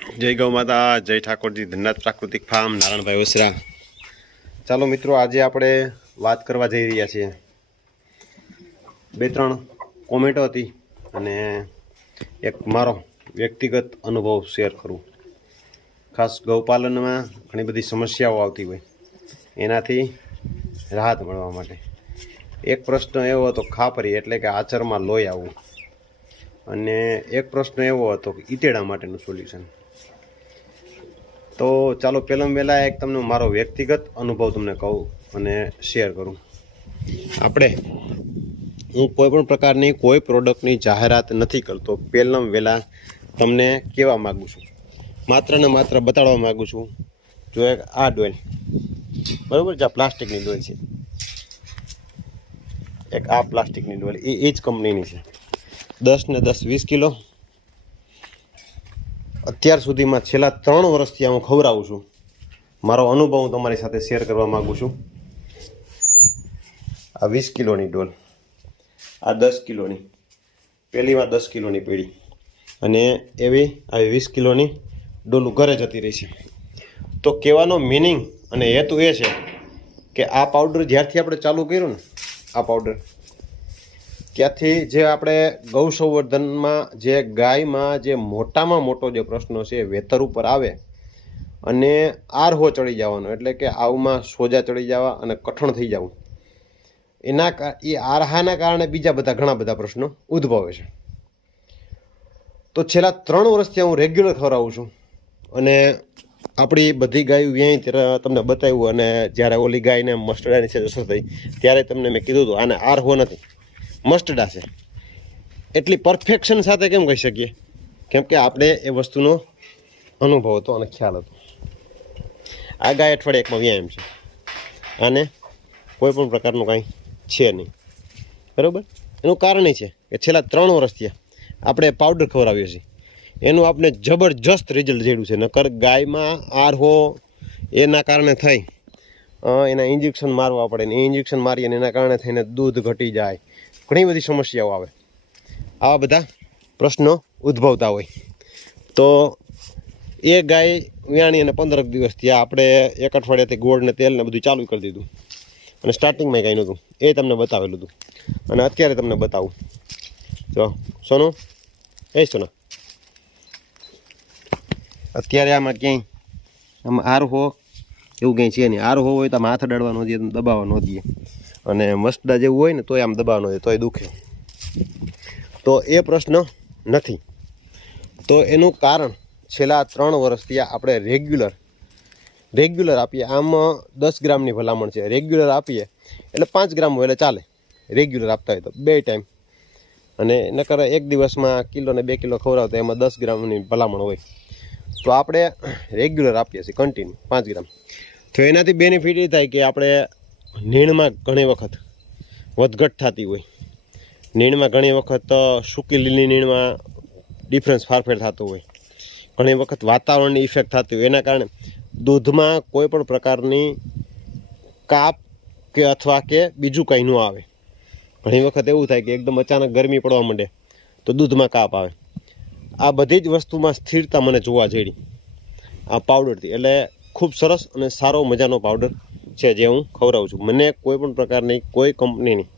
जय गौ माता जय ठाकुर जी धन्यवाद प्राकृतिक फार्म नारायण भाई ओसरा। चलो मित्रों आज आपणे बात करवा जई रह्या छीए। बे त्रण कॉमेंटो हती अने एक मारो व्यक्तिगत अनुभव शेर करूँ। खास गौपालन में घणी बधी समस्याओं आवती होय एनाथी राहत मळवा माटे एक प्रश्न एवो हतो खापरी एटले के आचरमां लोही आववुं अने एक प्रश्न एवो हतो के ईटेड़ा माटेनुं सोल्यूशन। तो चलो पहला पहला एक तमने मारो व्यक्तिगत अनुभव तमने कहूँ अने शेर करूँ। आपणे हूँ कोईपण प्रकारनी कोई प्रोडक्टनी जाहेरात नहीं करतो। पहला वहेला तमने कहेवा मागुं छुं, मात्र ने मात्र बताड़वा मागुं छुं। जो एक आ डोल बराबर जे प्लास्टिकनी डोल छे, एक आ प्लास्टिकनी डोल ए ज कंपनीनी छे। 10 ने 10 20 किलो અત્યાર સુધીમાં છેલ્લા 3 વર્ષથી હું ખવડાવું છું। મારો અનુભવ હું તમારી સાથે શેર કરવા માગું છું। આ 20 કિલોની ડોલ, આ 10 કિલોની, પહેલીમાં 10 કિલોની પેઢી અને એવી આવી 20 કિલોની ડોલું ઘરે જતી રહી છે। તો કહેવાનો મિનિંગ અને હેતુ એ છે કે આ પાવડર જ્યારથી આપણે ચાલુ કર્યું ને આ પાવડર ત્યાંથી જે આપણે ગૌ સંવર્ધનમાં જે ગાયમાં જે મોટામાં મોટો જે પ્રશ્ન છે વેતર ઉપર આવે અને આરહો ચડી જવાનો એટલે કે આવમાં સોજા ચડી જવા અને કઠણ થઈ જવું એના એ આરહાના કારણે બીજા બધા ઘણા બધા પ્રશ્નો ઉદ્ભવે છે। તો છેલ્લા 3 વર્ષથી હું રેગ્યુલર ખવડાવું છું અને આપણી બધી ગાયો વ્યાય ત્યારે તમને બતાવ્યું અને જ્યારે ઓલી ગાયને મસ્ટર્ડાની છે અસર થઈ ત્યારે તમને મેં કીધું હતું આને આરહો નથી મસ્ટર્ડા છે। એટલી પરફેક્શન સાથે કેમ કહી શકીએ? કેમ કે આપણે એ વસ્તુનો અનુભવ હતો અને ખ્યાલ હતો। આ ગાય અઠવાડિયે એકમાં વ્યાયામ છે અને કોઈ પણ પ્રકારનું કાંઈ છે નહીં, બરાબર। એનું કારણ એ છે કે છેલ્લા 3 વર્ષથી આપણે પાવડર ખવડાવીએ છીએ એનું આપણે જબરજસ્ત રિઝલ્ટ જેડું છે। નકર ગાયમાં આરહો એના કારણે થઈ એના ઇન્જેક્શન મારવા પડે ને એ ઇન્જેક્શન મારીએ અને એના કારણે થઈને દૂધ ઘટી જાય, ઘણી બધી સમસ્યાઓ આવે, આવા બધા પ્રશ્નો ઉદ્ભવતા હોય। તો એ ગાય વ્યાણી અને 15 દિવસથી આપણે એક અઠવાડિયાથી ગોળ ને તેલ ને બધું ચાલુ કરી દીધું અને સ્ટાર્ટિંગમાં કાંઈ નહોતું એ તમને બતાવેલું હતું અને અત્યારે તમને બતાવું। જો સોનું એ સોના અત્યારે આમાં ક્યાંય આમાં આરહો એવું કંઈ છે નહીં। આરહો હોય તો આમ હાથ અડાડવા ન દઈએ, દબાવવા ન દઈએ અને મસ્ટડા જેવું હોય ને તોય આમ દબાવવા ન દે તોય દુખે। તો એ પ્રશ્ન નથી। તો એનું કારણ છેલ્લા 3 વર્ષથી આપણે રેગ્યુલર આપીએ। આમ 10 ગ્રામની ભલામણ છે, રેગ્યુલર આપીએ એટલે 5 ગ્રામ હોય એટલે ચાલે, રેગ્યુલર આપતા હોય તો 2 ટાઈમ। અને નકર એક દિવસમાં કિલો ને 2 કિલો ખવડાવતા એમાં 10 ગ્રામની ભલામણ હોય। તો આપણે રેગ્યુલર આપીએ છીએ કન્ટિન્યુ 5 ગ્રામ। તો એનાથી બેનિફિટ એ થાય કે આપણે નીણમાં ઘણી વખત વધઘટ થતી હોય, નીણમાં ઘણી વખત સૂકી લીલી નીણમાં ડિફરન્સ ફારફેર થતો હોય, ઘણી વખત વાતાવરણની ઇફેક્ટ થતી હોય એના કારણે દૂધમાં કોઈ પણ પ્રકારની કાપ કે અથવા કે બીજું કંઈ ન આવે। ઘણી વખત એવું થાય કે એકદમ અચાનક ગરમી પડવા માંડે તો દૂધમાં કાપ આવે। આ બધી જ વસ્તુમાં સ્થિરતા મને જોવા જઈ આ પાવડરથી। એટલે ખૂબ સરસ અને સારો મજાનો પાવડર છે જે હું ખવડાવું છું। મને કોઈ પણ પ્રકારની કોઈ કંપનીની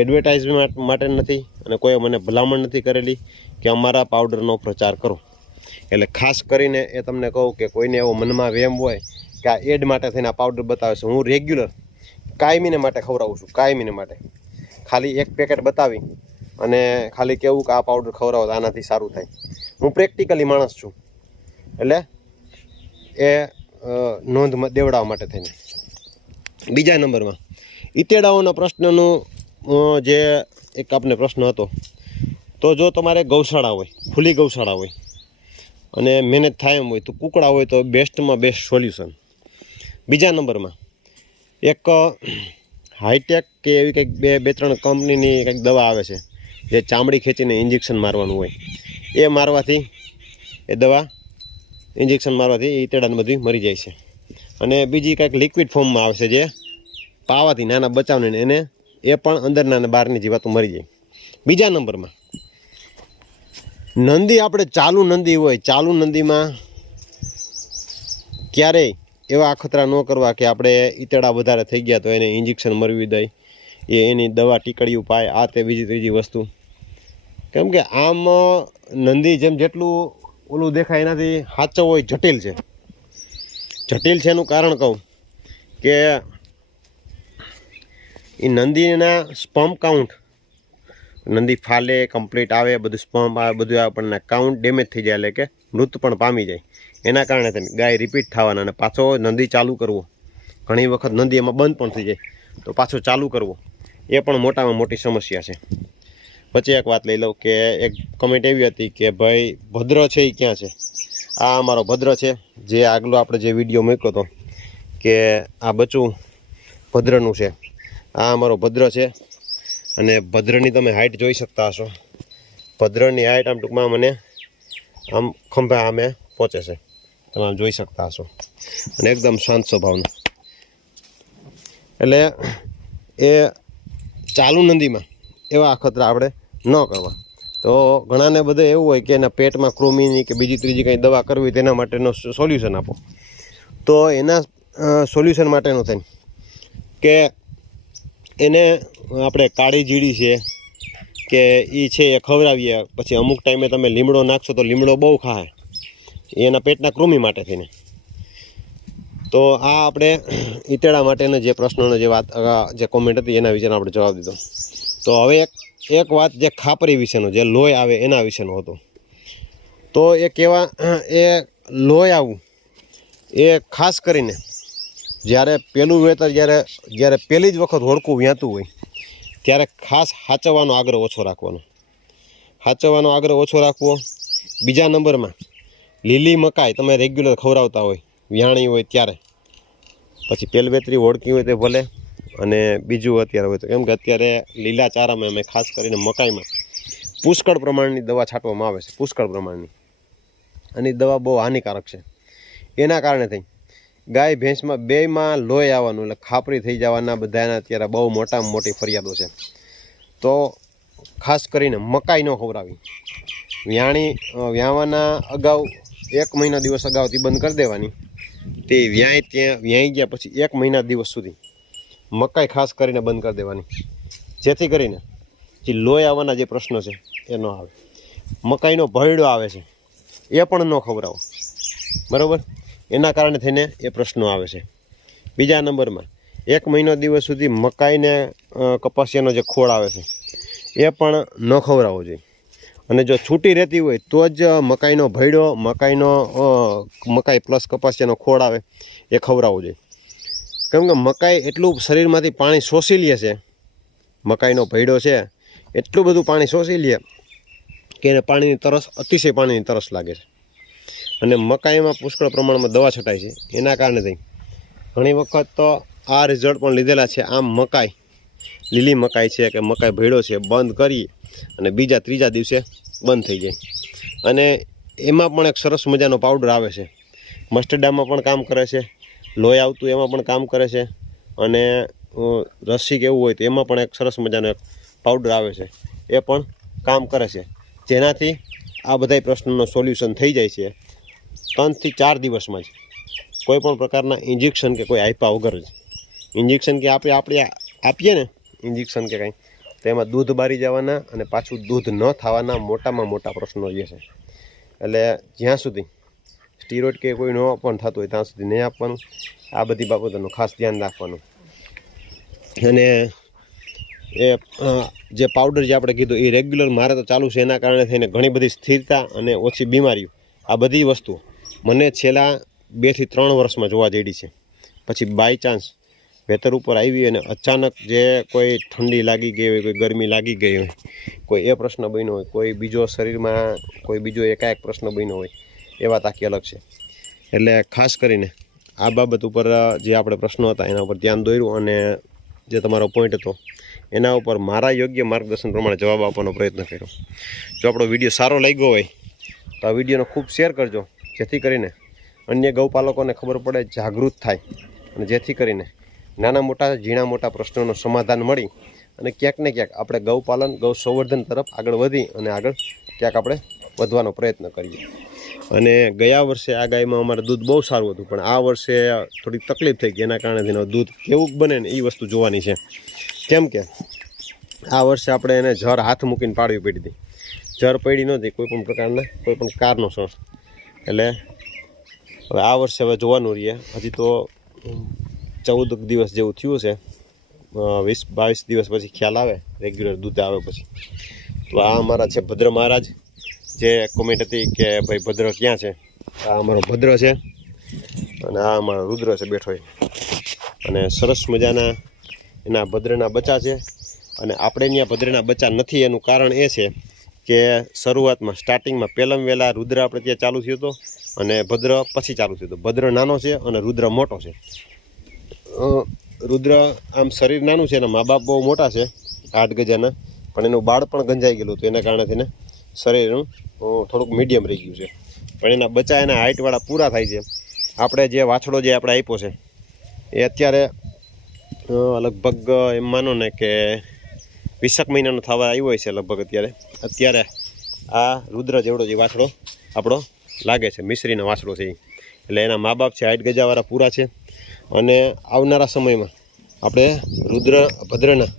એડવર્ટાઇઝમેન્ટ માટે નથી અને કોઈ મને ભલામણ નથી કરેલી કે અમારા પાવડરનો પ્રચાર કરો। એટલે ખાસ કરીને એ તમને કહું કે કોઈને એવો મનમાં વહેમ હોય કે આ એડ માટે થઈને આ પાવડર બતાવે છે, હું રેગ્યુલર કાયમીને માટે ખવડાવું છું, કાયમીને માટે। ખાલી એક પેકેટ બતાવી અને ખાલી કહેવું કે આ પાવડર ખવડાવો તો આનાથી સારું થાય। હું પ્રેક્ટિકલી માણસ છું એટલે એ નોંધ દેવડાવવા માટે થઈને। બીજા નંબરમાં ઈતેડાઓના પ્રશ્નનું જે એક આપને પ્રશ્ન હતો, તો જો તમારે ગૌશાળા હોય, ખુલ્લી ગૌશાળા હોય અને મહેનત થાય એમ હોય તો કૂકડા હોય તો બેસ્ટમાં બેસ્ટ સોલ્યુશન। બીજા નંબરમાં એક હાઈટેક કે એવી કંઈક 2-3 કંપનીની કંઈક દવા આવે છે જે ચામડી ખેંચીને ઇન્જેક્શન મારવાનું હોય, એ મારવાથી એ દવા ઇન્જેક્શન મારવાથી ઈતેડાને બધી મરી જાય છે। અને બીજી કંઈક લિક્વિડ ફોર્મમાં આવે છે જે પાવાથી નાના બચાવને એને એ પણ અંદરના અને બહારની જીવાતો મરી જાય। બીજા નંબરમાં નંદી આપણે ચાલુ નંદી હોય, ચાલુ નંદીમાં ક્યારેય એવા અખતરા ન કરવા કે આપણે ઈતળા વધારે થઈ ગયા તો એને ઇન્જેક્શન મરવી દઈ, એની દવા ટીકડીયું પાય, આ તે બીજી ત્રીજી વસ્તુ. કેમ કે આમ નંદી જેટલું ઓલું દેખાય એનાથી સાચો હોય જટિલ છે. જટિલ છે એનું કારણ કહું કે એ નંદીના સ્પમ્પ કાઉન્ટ, નંદી ફાલે કમ્પ્લીટ આવે, બધું સ્પમ્પ આવે, બધું આપણને કાઉન્ટ ડેમેજ થઈ જાય, એટલે કે મૃત પણ પામી જાય. એના કારણે થઈને ગાય રિપીટ થવાના અને પાછો નંદી ચાલુ કરવો, ઘણી વખત નંદી એમાં બંધ પણ થઈ જાય તો પાછો ચાલુ કરવો, એ પણ મોટામાં મોટી સમસ્યા છે. પછી એક વાત લઈ લઉં કે એક કમેન્ટ એવી હતી કે ભાઈ ભદ્ર છે એ ક્યાં છે? આ અમારો ભદ્ર છે, જે આગલો આપણે જે વિડીયો મૂક્યો હતો કે આ બચ્ચું ભદ્રનું છે. આ અમારો ભદ્ર છે અને ભદ્રની તમે હાઇટ જોઈ શકતા હશો. ભદ્રની હાઇટ આમ ટૂંકમાં મને આમ ખંભા આમે પહોંચે છે, તમે આમ જોઈ શકતા હશો. અને એકદમ શાંત સ્વભાવનું. એટલે એ ચાલુ નંદીમાં એવા અખતરા આપણે ન કરવા. તો ઘણાને બધે એવું હોય કે એના પેટમાં કૃમિની કે બીજી ત્રીજી કંઈ દવા કરવી, તેના માટેનો સોલ્યુશન આપો. તો એના સોલ્યુશન માટેનું થાય કે એને આપણે કાળી જીડી છે કે એ છે એ ખવડાવીએ. પછી અમુક ટાઈમે તમે લીમડો નાખશો તો લીમડો બહુ ખાય, એના પેટના કૃમિ માટે થઈને. તો આ આપણે ઈતળા માટેના જે પ્રશ્નોનો જે વાત જે કોમેન્ટ હતી એના વિશેનો આપણે જવાબ દીધો. તો હવે એક વાત જે ખાપરી વિશેનો, જે લોહી આવે એના વિશેનો હતો. તો એ કેવા એ લોહી આવવું એ ખાસ કરીને જ્યારે પહેલું વેતર જ્યારે પહેલી જ વખત હોડકું વ્યાતું હોય ત્યારે ખાસ સાચવવાનો આગ્રહ ઓછો રાખવાનો. સાચવવાનો આગ્રહ ઓછો રાખવો. બીજા નંબરમાં લીલી મકાઈ તમે રેગ્યુલર ખવડાવતા હોય વ્યાણી હોય ત્યારે, પછી પેલવેતરી હોડકી હોય તે ભલે, અને બીજું અત્યારે હોય તો, કેમ કે અત્યારે લીલા ચારામાં અમે ખાસ કરીને મકાઈમાં પુષ્કળ પ્રમાણની દવા છાંટવામાં આવે છે, પુષ્કળ પ્રમાણની. અને દવા બહુ હાનિકારક છે. એના કારણે થઈ ગાય ભેંસમાં બેયમાં લોહી આવવાનું, એટલે ખાપરી થઈ જવાના બધાના અત્યારે બહુ મોટામાં મોટી ફરિયાદો છે. તો ખાસ કરીને મકાઈ ન ખવડાવી. વ્યાવાના અગાઉ 1 મહિના દિવસ અગાઉથી બંધ કરી દેવાની. તે વ્યાઈ ગયા પછી 1 મહિના દિવસ સુધી મકાઈ ખાસ કરીને બંધ કરી દેવાની, જેથી કરીને જે લોહી આવવાના જે પ્રશ્નો છે એ ન આવે. મકાઈનો ભયડો આવે છે એ પણ ન ખવડાવો, બરાબર. એના કારણે થઈને એ પ્રશ્નો આવે છે. બીજા નંબરમાં 1 મહિનો દિવસ સુધી મકાઈને કપાસિયાનો જે ખોળ આવે છે એ પણ ન ખવડાવવો જોઈએ. અને જો છૂટી રહેતી હોય તો જ મકાઈનો ભયડો, મકાઈ પ્લસ કપાસિયાનો ખોળ આવે એ ખવડાવવો જોઈએ. કેમ કે મકાઈ એટલું શરીરમાંથી પાણી શોષી લે છે, મકાઈનો ભયડો છે એટલું બધું પાણી શોષી લે કે એને પાણીની તરસ, અતિશય પાણીની તરસ લાગે છે. અને મકાઈમાં પુષ્કળ પ્રમાણમાં દવા છટાય છે. એના કારણે થઈ ઘણી વખત તો આ રિઝલ્ટ પણ લીધેલા છે. આમ મકાઈ, લીલી મકાઈ છે કે મકાઈ ભેળો છે, બંધ કરી અને બીજા ત્રીજા દિવસે બંધ થઈ જાય. અને એમાં પણ એક સરસ મજાનો પાવડર આવે છે, મસ્ટર્ડામાં પણ કામ કરે છે, લોહી આવતું એમાં પણ કામ કરે છે, અને રસી કે એવું હોય તો એમાં પણ એક સરસ મજાનો એક પાવડર આવે છે, એ પણ કામ કરે છે. જેનાથી આ બધા પ્રશ્નોનો સોલ્યુશન થઈ જાય છે 3 થી 4 દિવસમાં જ. કોઈ પણ પ્રકારના ઇન્જેક્શન કે કોઈ આપ્યા વગર જ. ઇન્જેક્શન કે આપણે આપીએ ને ઇન્જેક્શન કે કંઈ, તો એમાં દૂધ બારી જવાના અને પાછું દૂધ ન થવાના મોટામાં મોટા પ્રશ્નો જે છે. એટલે જ્યાં સુધી સ્ટીરોઇડ કે કોઈ ન પણ થતું હોય ત્યાં સુધી નહીં આપવાનું. આ બધી બાબતોનું ખાસ ધ્યાન રાખવાનું. અને એ જે પાવડર જે આપણે કીધું એ રેગ્યુલર મારે તો ચાલુ છે. એના કારણે થઈને ઘણી બધી સ્થિરતા અને ઓછી બીમારીઓ, આ બધી વસ્તુઓ મને છેલ્લા 2 થી 3 વર્ષમાં જોવા જઈ છે. પછી બાય ચાન્સ વેતર ઉપર આવી અને અચાનક જે કોઈ ઠંડી લાગી ગઈ હોય, કોઈ ગરમી લાગી ગઈ હોય, કોઈ એ પ્રશ્ન બન્યો હોય, કોઈ બીજો શરીરમાં કોઈ બીજો એકાએક પ્રશ્ન બન્યો હોય, એ વાત આખી અલગ છે. એટલે ખાસ કરીને આ બાબત ઉપર જે આપણે પ્રશ્નો હતા એના ઉપર ધ્યાન દોર્યું અને જે તમારો પોઈન્ટ હતો એના ઉપર મારા યોગ્ય માર્ગદર્શન પ્રમાણે જવાબ આપવાનો પ્રયત્ન કર્યો. જો આપણો વિડીયો સારો લાગ્યો હોય તો આ વિડીયોને ખૂબ શેર કરજો, જેથી કરીને અન્ય ગૌપાલકોને ખબર પડે, જાગૃત થાય, અને જેથી કરીને નાના મોટા ઝીણા મોટા પ્રશ્નોનું સમાધાન મળી અને ક્યાંક ને ક્યાંક આપણે ગૌપાલન, ગૌ સંવર્ધન તરફ આગળ વધી અને આગળ ક્યાંક આપણે વધવાનો પ્રયત્ન કરીએ. અને ગયા વર્ષે આ ગાયમાં અમારે દૂધ બહુ સારું હતું, પણ આ વર્ષે થોડીક તકલીફ થઈ ગઈ. એના કારણે તેનું દૂધ કેવું બને ને એ વસ્તુ જોવાની છે. કેમ કે આ વર્ષે આપણે એને જર હાથ મૂકીને પાડવી પડી હતી. જર પડી નહોતી કોઈ પણ પ્રકારના, કોઈ પણ કારણોસર. એટલે હવે આ વર્ષે હવે જોવાનું રહીએ. હજી તો 14 દિવસ જેવું થયું છે, 20-22 દિવસ પછી ખ્યાલ આવે, રેગ્યુલર દૂધ આવે પછી. તો આ અમારા છે ભદ્ર મહારાજ, જે કોમેન્ટ હતી કે ભાઈ ભદ્ર ક્યાં છે. આ અમારો ભદ્ર છે અને આ અમારો રુદ્ર છે બેઠો. અને સરસ મજાના એના ભદ્રના બચ્ચા છે. અને આપણે ત્યાં ભદ્રના બચ્ચા નથી એનું કારણ એ છે કે શરૂઆતમાં સ્ટાર્ટિંગમાં વહેલા રુદ્ર આપણે ત્યાં ચાલુ થયો હતો અને ભદ્ર પછી ચાલુ થયું હતું. ભદ્ર નાનો છે અને રુદ્ર મોટો છે. રુદ્ર આમ શરીર નાનું છે, એના મા બાપ બહુ મોટા છે 8 ગજાના, પણ એનું બાળ પણ ગંજાઈ ગયેલું હતું. એના કારણે તેને શરીરનું થોડુંક મીડિયમ રહી ગયું છે. પણ એના બચ્ચા એના હાઇટવાળા પૂરા થાય છે. આપણે જે વાછડો જે આપણે આપ્યો છે એ અત્યારે લગભગ એમ માનો ને કે 20 મહિનાનો થવા આવ્યો હોય છે લગભગ. અત્યારે આ રુદ્ર જેવડો જે વાછડો આપણો લાગે છે, મિશ્રીનો વાછડો છે. એટલે એના મા બાપ છે 8 ગજાવાળા પૂરા છે. અને આવનારા સમયમાં આપણે રુદ્ર ભદ્રના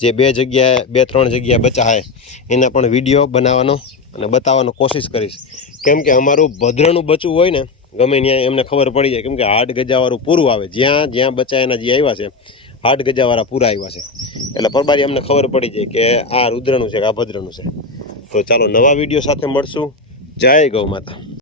જે 2-3 જગ્યાએ બચ્ચા હોય એના પણ વિડીયો બનાવવાનો અને બતાવવાનો કોશિશ કરીશ. કેમ કે અમારું ભદ્રનું બચ્ચું હોય ને ગમે ત્યાં એમને ખબર પડી જાય. કેમ કે 8 ગજાવાળું પૂરું આવે, જ્યાં બચ્ચા એના જે આવ્યા છે 8 ગજાવાળા પૂરા આવ્યા છે. એટલે પરબારી અમને ખબર પડી જાય કે આ રુદ્રનું છે કે આ ભદ્રનું છે. તો ચાલો નવા વિડીયો સાથે મળશું. જય ગૌ માતા.